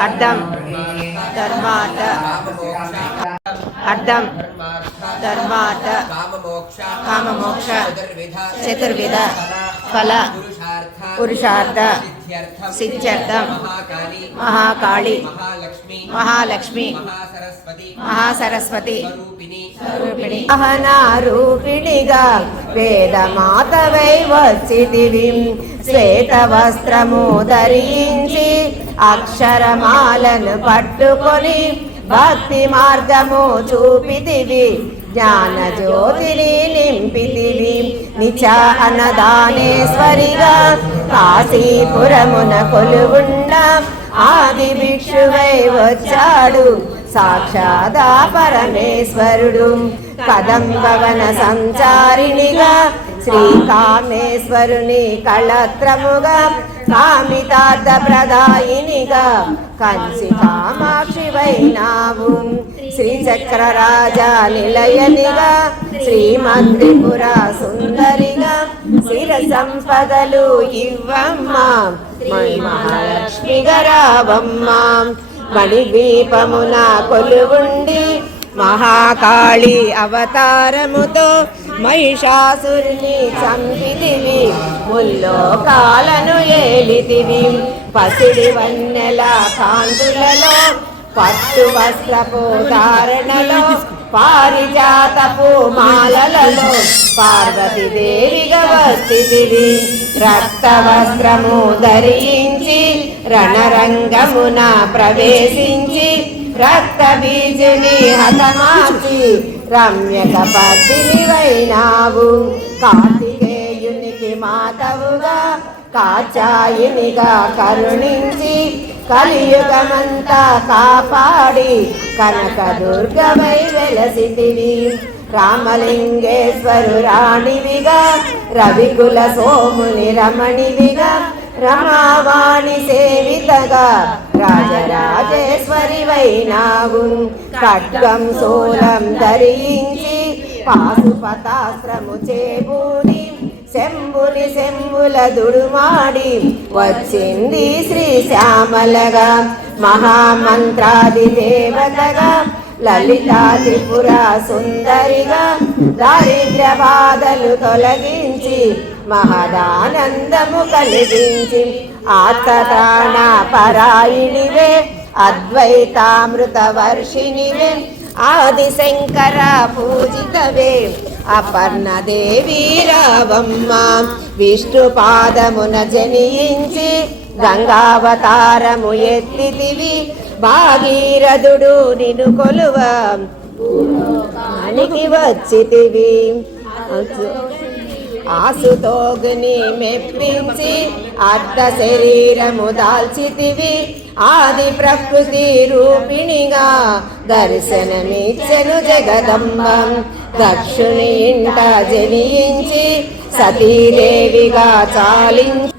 అర్థం. ధర్మార్థ అర్థం. ధర్మార్థ కామమోక్ష. చతుర్విధ. ఫల. పురుషార్థ. సిద్ధ్యర్థం. మహాకాళి. మహాలక్ష్మి. మహాసరస్వతి. అహనారూపిణిగా వేదమాతవై వచ్చితివి శ్వేత వస్త్రము ధరించి అక్షరమాలను పట్టుకొని భక్తి మార్గము చూపితివి. జ్ఞానజ్యోతిని నింపితివి నిచానదానేశ్వరిగా కాశీపురమున కొలుగుండ ఆది భిక్షువై వచ్చాడు. సాక్షాదా పరమేశ్వరుడు కదంబవన సంచారిణిగా శ్రీ కామేశ్వరుని కళత్రముగా కామితార్థ ప్రదాయినిగా కంచి కామాక్షి వైనావు శ్రీచక్రరాజా నిలయనిగా శ్రీమంత్రిపుర సుందరిగా శిర సంపదలు ఇవ్వమ్మా. మహాలక్ష్మి గరావమ్మ మణిద్వీపమున కొలువుండి మహాకాళి అవతారముతో మహిషాసురుని చంపితివి. ముల్లోకాలను ఏలితివి. పసిడి వన్నెల కాంతులలో పట్టు వస్త్రపు ధారణలో పారిజాతపు మాలలలో పార్వతీదేవిగా వస్తివి. రక్త వస్త్రము ధరించి రణరంగమున ప్రవేశించి రక్త బీజుని హతమార్చి రమ్యక పద్మిని వైనావు కార్తికేయునికి మాతవుగా కాచాయినిగా కరుణించి కలియుగమంతా కాపాడి కనక దుర్గమై వెలసితివి. రామలింగేశ్వరు రాణివిగా రవికుల సోముని రమణివిగా రమావాణి సేవితగా రాజరాజేశ్వరి వైనావు ఖడ్గం శూలం ధరించి పాశుపతాశ్రము చేబూని శంభుని శంభుల దుడుమాడి వచ్చింది శ్రీ శ్యామలగా మహామంత్రాది దేవతగా లలితా త్రిపుర సుందరిగా దారిద్ర్య బాధలు తొలగించి మహదానందము కలిగించి ఆత్మతాణ పరాయిణివే అద్వైతామృత వర్షిణివే ఆది శంకర పూజితవే. అపర్ణదేవి రావమ్మ విష్ణు పాదమున జనించి గంగావతారము ఎత్తితివి. భాగీరథుడు నిన్ను కొలువ మనికి వచ్చితివి. ఆసుతోగుని మెప్పించి అర్థ శరీరము దాల్చితివి. ఆది ప్రకృతి రూపిణిగా దర్శనమిచ్చను జగదంబం. దక్షుని ఇంట జనించి సతీదేవిగా చాలించి